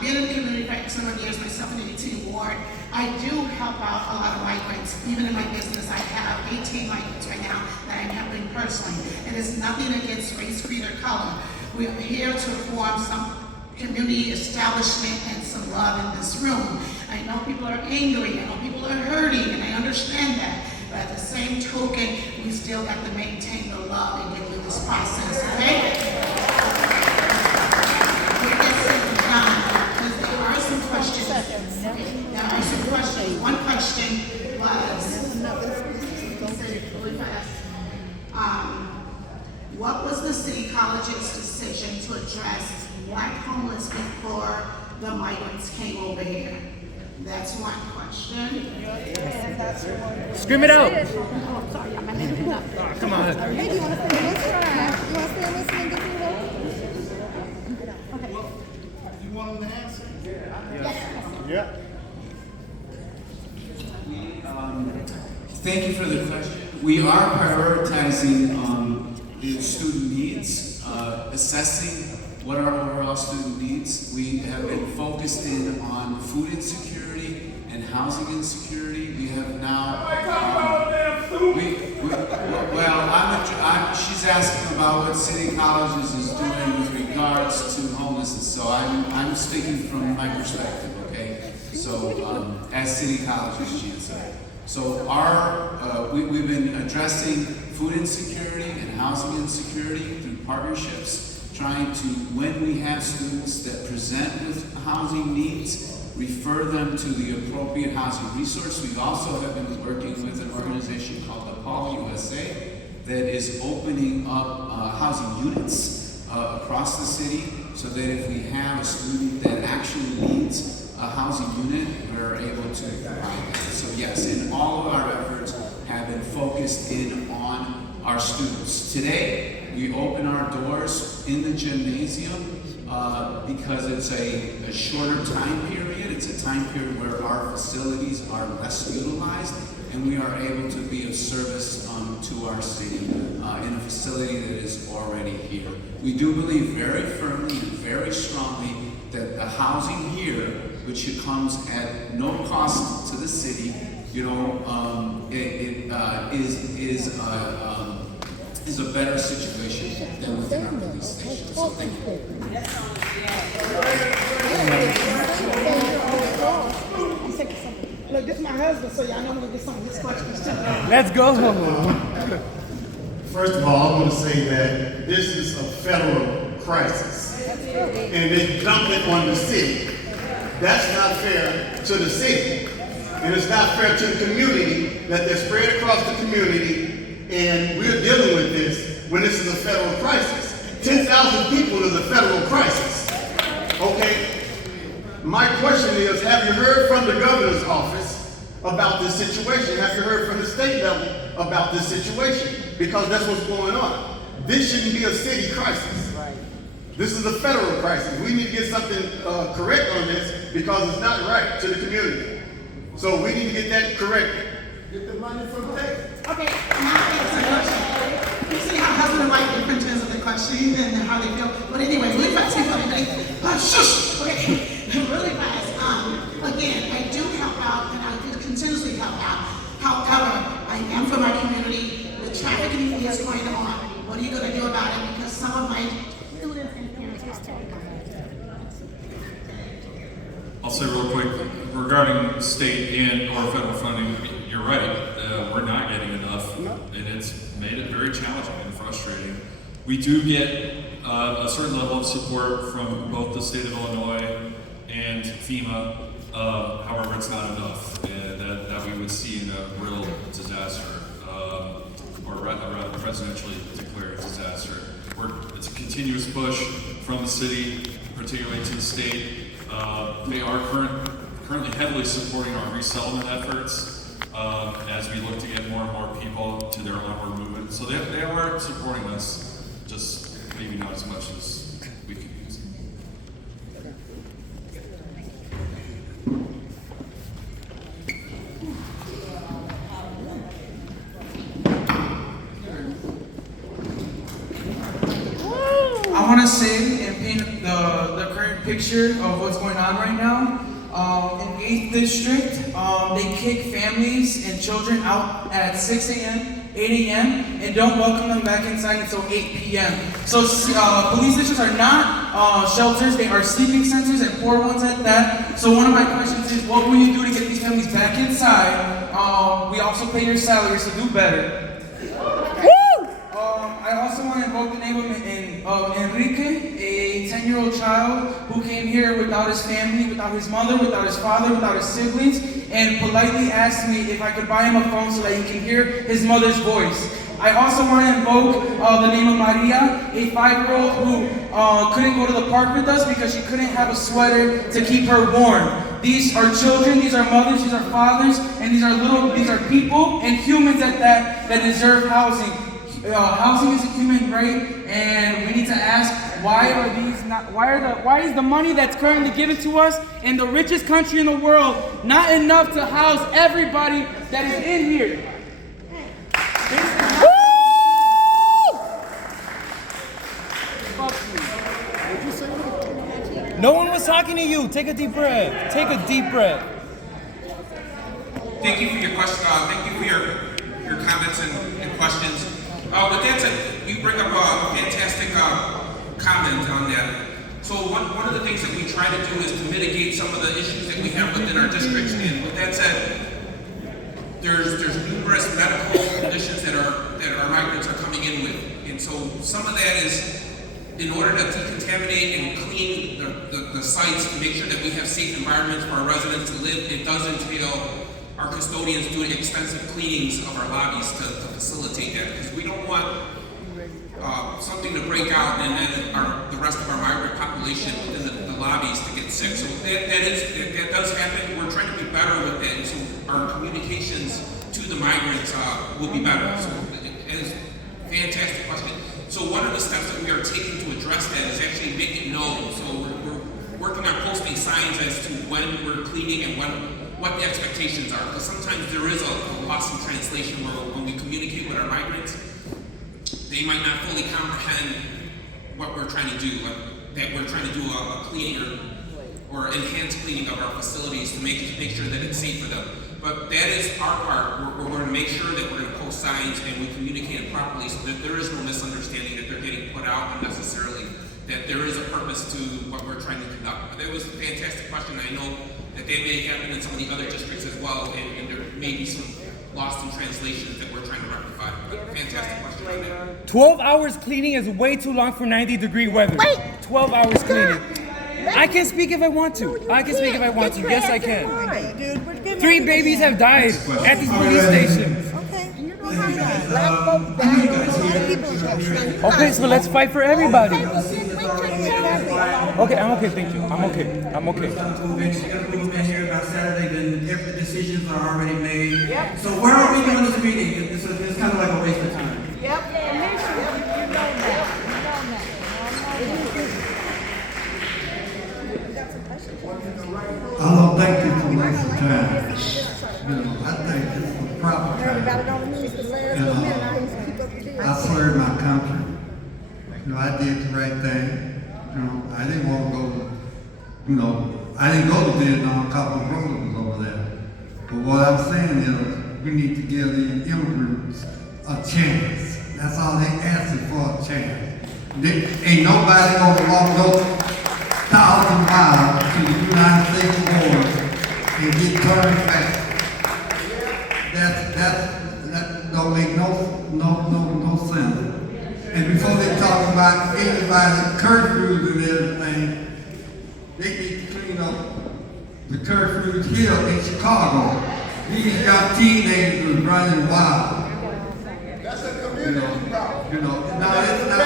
Being in the community for X number of years, myself in the 18th ward, I do help out a lot of migrants. Even in my business, I have 18 migrants right now that I'm helping personally. And it's nothing against race, creed, or color. We are here to form some community establishment and some love in this room. I know people are angry, I know people are hurting, and I understand that. But at the same token, we still have to maintain the love and get through this process, okay? Because there are some questions. There are some questions. One question was, what was the City College's decision to address black homeless before the migrants came over here? That's one question. Scream it out. Oh, sorry, I'm not. Come on. Hey, you want to stay listening? You want to stay listening and get through that? Okay. You want them to answer? Yes. Thank you for the question. We are prioritizing the student needs, assessing what are overall student needs. We have been focused in on food insecurity and housing insecurity. We have now. She's asking about what City Colleges is doing with regards to homelessness. So I'm speaking from my perspective. Okay. So as City Colleges, she said. So we've been addressing food insecurity and housing insecurity through partnerships, trying to, when we have students that present with housing needs, refer them to the appropriate housing resource. We also have been working with an organization called the Call USA that is opening up housing units across the city, so that if we have a student that actually needs a housing unit, we're able to provide that. So yes, and all of our efforts have been focused in on our students. Today, we open our doors in the gymnasium because it's a shorter time period. It's a time period where our facilities are less utilized, and we are able to be of service to our city in a facility that is already here. We do believe very firmly and very strongly that the housing here, which comes at no cost to the city, is a better situation than within our police station. So thank you. Look, this is my husband, so y'all know I'm gonna get some of his questions too. Let's go. First of all, I want to say that this is a federal crisis, and they dumped it on the city. That's not fair to the city, and it's not fair to the community that they're spread across the community, and we're dealing with this when this is a federal crisis. 10,000 people is a federal crisis. Okay? My question is, have you heard from the governor's office about this situation? Have you heard from the state level about this situation? Because that's what's going on. This shouldn't be a city crisis. This is a federal crisis. We need to get something correct on this because it's not right to the community. So we need to get that corrected. Get the money from Texas. Okay, now you see how husband and wife different in terms of the question and how they feel. But anyway, really fast, shush. Okay, really fast. Again, I do help out and I do continuously help out. However, I am from our community. The trafficking is going on. What are you going to do about it? Because some of my students and parents are telling me. I'll say real quick, regarding state and or federal funding, you're right, we're not getting enough, and it's made it very challenging and frustrating. We do get a certain level of support from both the state of Illinois and FEMA, however, it's not enough that we would see in a real disaster, or rather presidentially declared disaster. It's a continuous push from the city, particularly to the state. They are currently heavily supporting our resettlement efforts as we look to get more and more people to their onward movement. So they are supporting us, just maybe not as much as we could use. want to say and paint the current picture of what's going on right now. In 8th District, they kick families and children out at 6 a.m., 8 a.m., and don't welcome them back inside until 8 p.m. So police stations are not shelters, they are sleeping centers and poor ones at that. So one of my questions is, what will you do to get these families back inside? We also pay your salary, so do better. I also want to invoke the name of Enrique, a 10-year-old child who came here without his family, without his mother, without his father, without his siblings, and politely asked me if I could buy him a phone so that he can hear his mother's voice. I also want to invoke the name of Maria, a 5-year-old who couldn't go to the park with us because she couldn't have a sweater to keep her warm. These are children, these are mothers, these are fathers, and these are people and humans at that deserve housing. Housing is a human right, and we need to ask, why is the money that's currently given to us in the richest country in the world not enough to house everybody that is in here? No one was talking to you. Take a deep breath. Take a deep breath. Thank you for your question. Thank you for your comments and questions. With that said, you bring up a fantastic comment on that. So one of the things that we try to do is to mitigate some of the issues that we have within our districts. And with that said, there's numerous medical conditions that our migrants are coming in with. And so some of that is in order to decontaminate and clean the sites to make sure that we have safe environments for our residents to live. It does entail our custodians doing extensive cleanings of our lobbies to facilitate that, because we don't want something to break out and then the rest of our migrant population within the lobbies to get sick. So that does happen. We're trying to be better with that, and so our communications to the migrants will be better. So it is a fantastic question. So one of the steps that we are taking to address that is actually make it known. So we're working on posting signs as to when we're cleaning and what the expectations are. Because sometimes there is a loss in translation where when we communicate with our migrants, they might not fully comprehend what we're trying to do, like that we're trying to do a cleaning or enhanced cleaning of our facilities to make sure that it's safe for them. But that is our part. We're going to make sure that we're going to post signs and we communicate it properly so that there is no misunderstanding that they're getting put out unnecessarily, that there is a purpose to what we're trying to conduct. But that was a fantastic question. I know that may happen in some of the other districts as well, and there may be some lost in translations that we're trying to rectify. But fantastic question on that. 12 hours cleaning is way too long for 90-degree weather. Wait! 12 hours cleaning. I can speak if I want to. I can speak if I want to. Yes, I can. 3 babies have died at these police stations. Okay, so let's fight for everybody. Okay, I'm okay, thank you. I'm okay. I'm okay. Movement here about Saturday, then every decisions are already made. Yep. So where are we doing this meeting? It's kind of like a waste of time. Yep. You know that. I don't think it's a waste of time. I think it's the proper time. I served my country. I did the right thing. I didn't want to go, I didn't go to Vietnam, a couple of brothers over there. But what I'm saying is, we need to give the immigrants a chance. That's all they asking for, a chance. Ain't nobody gonna walk no 1,000 miles to the United States border and get turned back. That don't make no sense. And before they talk about anybody curfews and everything, they need to clean up the curfews here in Chicago. These got teenagers running wild. That's a community problem. No, it's not.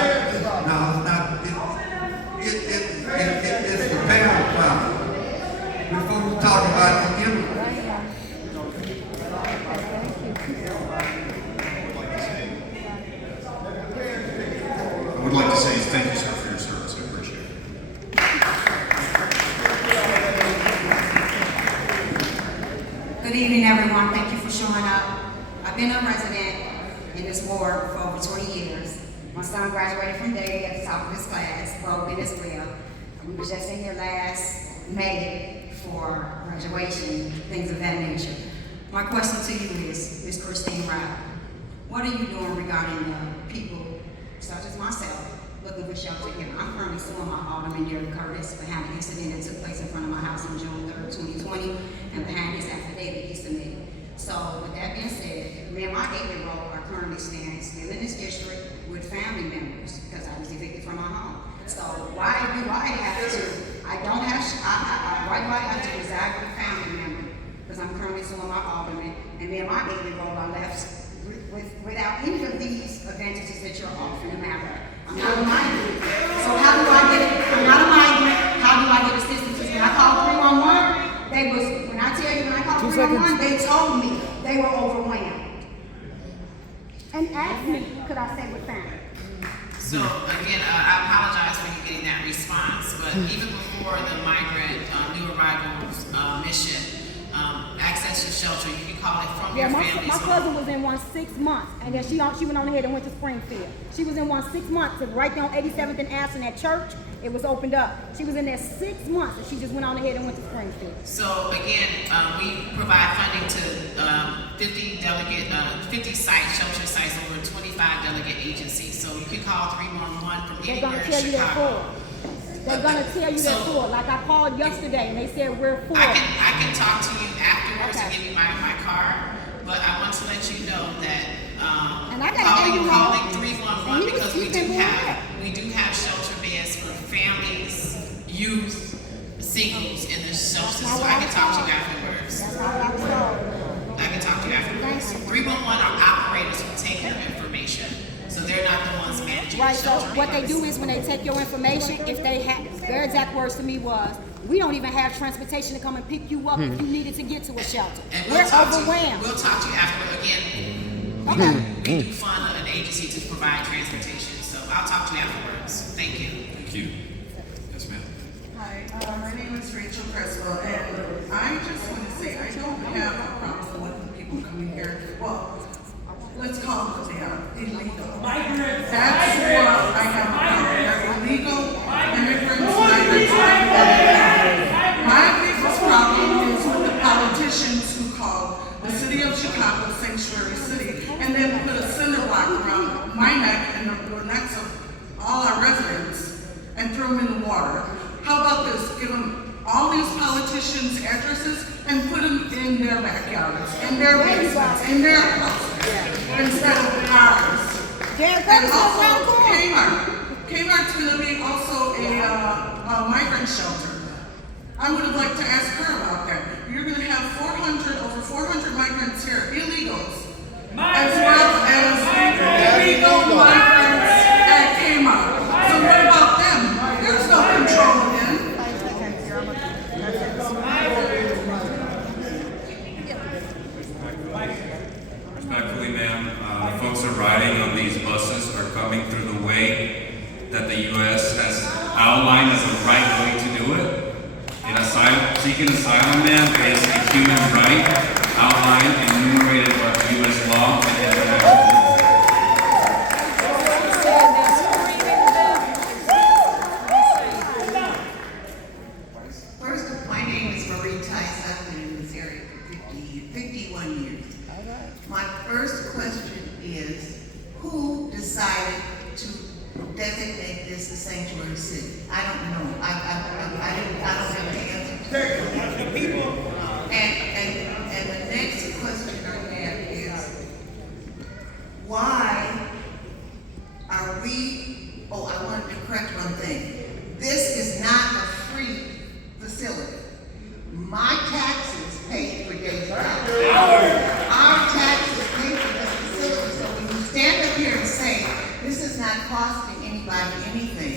It's the parent problem. Before we talk about the immigrants. I would like to say thank you, sir, for your service. I appreciate it. Good evening, everyone. Thank you for showing up. I've been a resident in this ward for over 20 years. My son son graduated from Daley at the top of his class, Brogan as well. We were just in here last May for graduation, things of that nature. My question to you is, Ms. Christine Ryder, what are you doing regarding people such as myself looking for shelter here? I'm currently suing my alderman, Daley Curtis, behind the incident that took place in front of my house on June 3rd, 2020, and behind his affidavit he submitted. So with that being said, me and my 8-year-old are currently staying still in this district with family members because I was evicted from my home. So why do I have to, why do I have to reside with a family member? Because I'm currently suing my alderman, and me and my 8-year-old are left without any of these advantages that you're offering them out. I'm not a migrant. So how do I get, I'm not a migrant, how do I get assistance? When I called 311, when I called 311, they told me they were overwhelmed. And asked me, could I stay with family? So again, I apologize for you getting that response, but even before the migrant new arrivals mission, access to shelter, you can call it from your family's my home. cousin was in one 6 months, and then she went on ahead and went to Springfield. She was in one 6 months, right there on 87th and Ashton at church. It was opened up. She was in there 6 months, and she just went on ahead and went to Springfield. So again, we provide funding to 50 sites, shelter sites, over 25 delegate agencies. So you can call 311 from anywhere in Chicago. They're gonna tell you they're full. Like I called yesterday and they said we're full. I can talk to you afterwards and give you my card, but I want to let you know that calling 311 because we do have shelter beds for families, youth, singles in the shelter. So I can talk to you afterwards. I can talk to you afterwards. 311 are operators who take your information. So they're not the ones managing the shelter. So what they do is when they take your information, if they have, their exact words to me was, we don't even have transportation to come and pick you up if you needed to get to a shelter. We're overwhelmed. We'll talk to you after. Again, we do fund an agency to provide transportation. So I'll talk to you afterwards. Thank you. Thank you. Yes, ma'am. Hi, my name is Rachel Creswell, and I just want to say I don't have a problem with people coming here. Well, let's call them what they are, illegal. Migrants. That's what I have a problem. They're illegal immigrants, migrants. My biggest problem is with the politicians who call the city of Chicago sanctuary city and then put a cinder block around my neck and the necks of all our residents and throw them in the water. How about this? Give them all these politicians' addresses and put them in their backyards, in their basements, in their houses, instead of ours. And also Kmart. Kmart's going to be also a migrant shelter. I would have liked to ask her about that. You're going to have over 400 migrants here, illegals, as well as illegal migrants at Kmart. So what about them? There's no control of them. Respectfully, ma'am, folks are riding on these buses are coming through the way that the U.S. has outlined as a right way to do it. And seeking asylum, ma'am, is a human right outlined and enumerated by U.S. law and international law. First, my name is Marie Tice. I've been in this area for 51 years. My first question is, who decided to designate this a sanctuary city? I don't know. I don't have the answer to that. And the next question I have is, why are we, I wanted to correct one thing. This is not a free facility. My taxes pay for Daley College. Our taxes pay for this facility. So when you stand up here and say, this is not costing anybody anything,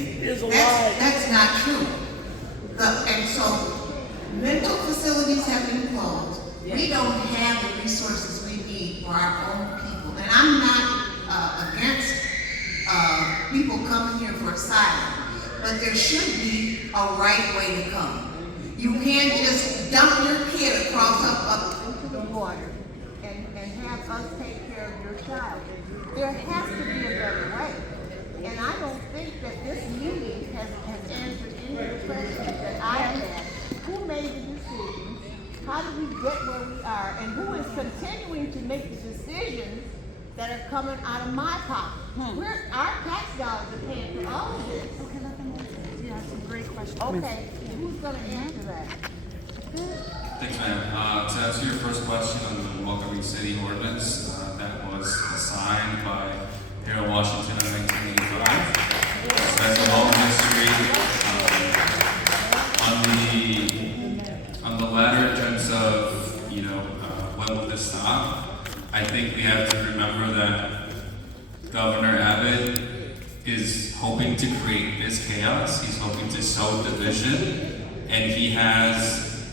that's not true. And so mental facilities have been closed. We don't have the resources we need for our own people. And I'm not against people coming here for asylum, but there should be a right way to come. You can't just dump your kid across up into the water and have us take care of your child. There has to be a better way. And I don't think that this meeting has answered any of the questions that I have had. Who made the decisions? How did we get where we are? And who is continuing to make the decisions that are coming out of my pocket? Our tax dollars are paying for all of this. Okay, let them answer. Yeah, that's a great question. Okay, who's gonna answer that? Thanks, ma'am. To answer your first question on the welcoming city ordinance, that was signed by Harold Washington in 1985. So that's a long history. On the latter, in terms of, when will this stop? I think we have to remember that Governor Abbott is hoping to create this chaos. He's hoping to sow division, and he has,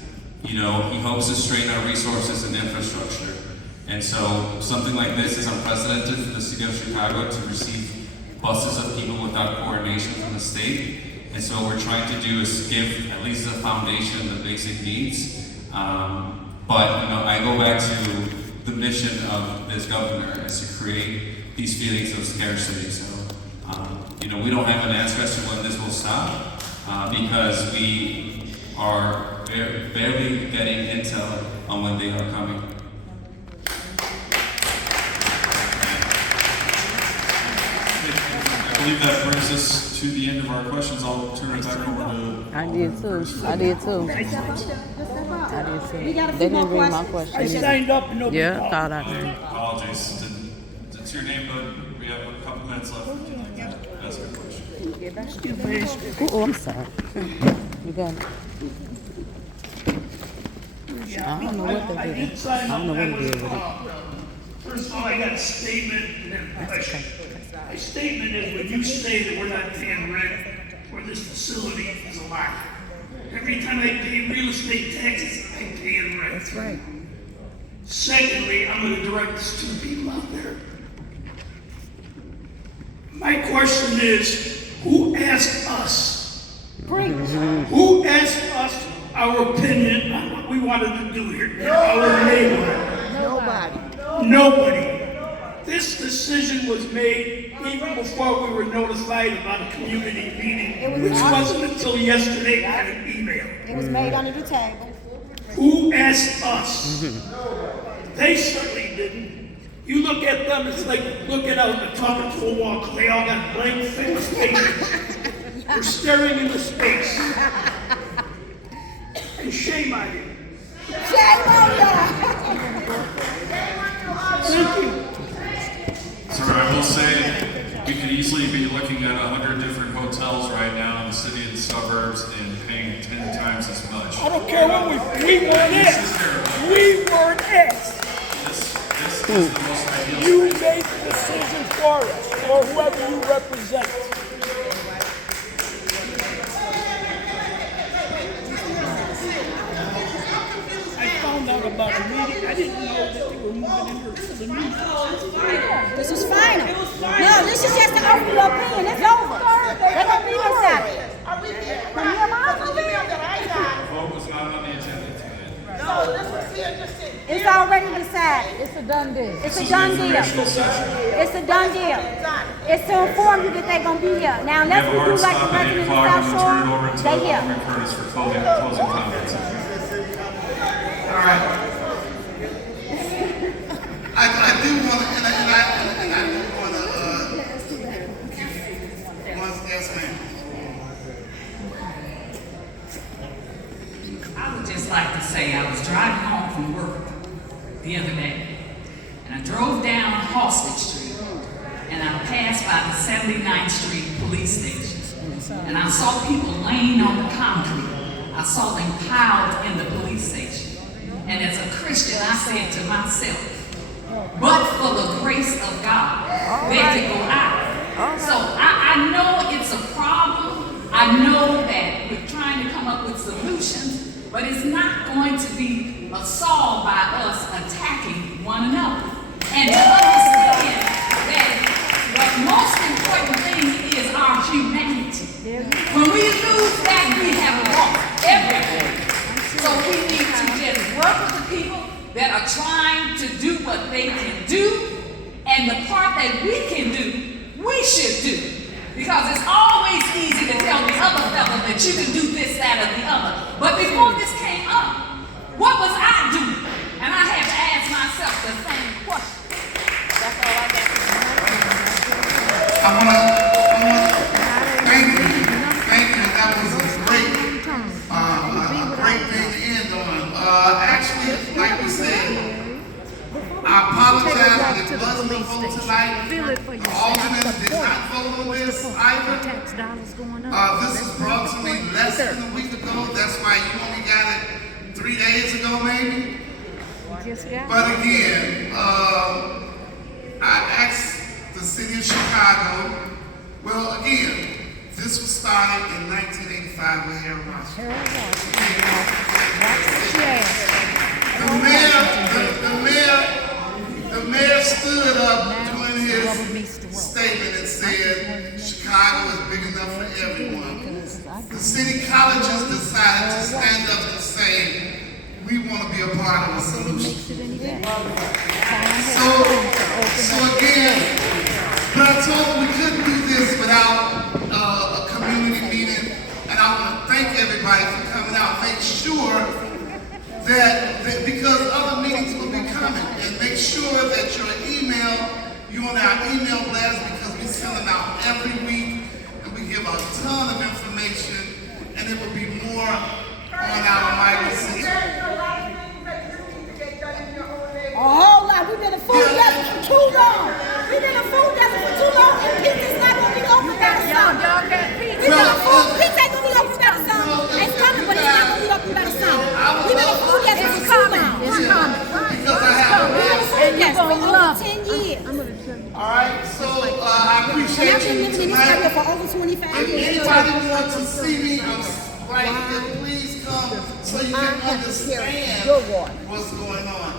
he hopes to strain our resources and infrastructure. And so something like this is unprecedented for the city of Chicago to receive buses of people without coordination from the state. And so what we're trying to do is give at least a foundation, the basic needs. But I go back to the mission of this governor is to create these feelings of scarcity. So, we don't have an answer as to when this will stop because we are barely getting intel on when they are coming. I believe that brings us to the end of our questions. I'll turn it back over to... I did too. I did too. They didn't read my question. I signed up and nobody Yeah, called. thought I did. Apologies. It's your name, but we have a couple minutes left. If you'd like to ask a question. Oh, I'm sorry. You got it. I don't know what they did. I don't know what they did with it. First of all, I got a statement and then a question. My statement is when you say that we're not paying rent for this facility is a lie. Every time I pay real estate taxes, I'm paying rent. That's right. Secondly, I'm going to direct this to the people out there. My question is, who asked us? Who asked us our opinion on what we wanted to do here in our neighborhood? Nobody. Nobody. This decision was made even before we were notified about a community meeting, which wasn't until yesterday I got an email. It was made under the table. Who asked us? They certainly didn't. You look at them, it's like looking out and talking to a wall because they all got blank faced faces. We're staring into space. And shame on you. Shame on you! Thank you. Sir, I will say we could easily be looking at 100 different hotels right now in the city and suburbs and paying 10 times as much. I don't care what we weren't asked. We weren't asked. This is the most ideal. You made the decision for us, or whoever you represent. I found out about a meeting. I didn't know that they were moving in here to the meeting. This was final. No, this is just an overall opinion. It's over. They're going to be on Saturday. From your mom? The vote was not on the agenda tonight. No, this was here just It's already decided. It's a done deal. It's a done deal. It's a done deal. It's to inform you that they're going to be here. Now, unless we do like the residents of South Shore, they're here. Curtis for closing comments. All right. I do want to, and I do want to, yes, ma'am. I would just like to say I was driving home from work the other day, and I drove down Halsted Street, and I passed by the 79th Street police station, and I saw people laying on the concrete. I saw them piled in the police station. And as a Christian, I said to myself, but for the grace of God, they could go out. So I know it's a problem. I know that we're trying to come up with solutions, but it's not going to be solved by us attacking one another. And to understand that the most important thing is our humanity. When we lose that, we have lost everything. So we need to just work with the people that are trying to do what they can do, and the part that we can do, we should do. Because that you can do this, that, or the other. But before this came up, what was I doing? And I had to ask myself the same question. That's all I got to say. I wanna thank you. That was a great thing to end on. Actually, like we said, I apologize that it wasn't a vote tonight. The alderman did not vote on this either. This was brought to me less than a week ago. That's why you only got it 3 days ago, maybe. But again, I asked the city of Chicago. Well, again, this was started in 1985 with Harold Washington. The mayor stood up during his statement and said, Chicago is big enough for everyone. The city colleges decided to stand up and say, we want to be a part of a solution. So again, but I told them we couldn't do this without a community meeting, and I want to thank everybody for coming out. Make sure that because other meetings will be coming, and make sure that you're on our email blast, because we send them out every week, and we give a ton of information, and it will be more on our microsite. A whole lot. We've been a food desert for too long. We've been a food desert for too long, and pizza's not gonna be open by the summer. We've been a food, pizza ain't gonna be open by the summer. It's coming, but it's not gonna be open by the summer. We've been a food desert for too long. It's coming. Because I have We've been a food desert for over 10 years. all right, so I appreciate And I've been living in this area tonight. for over 25 If years. anybody wants to see me, I'm right here. Please come so you can understand what's going on.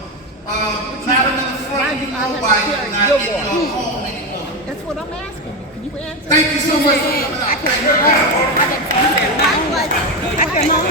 Madam in the front, you know why you're not in your home anymore. That's what I'm asking. Can you answer? Thank you so much for coming out. I cannot.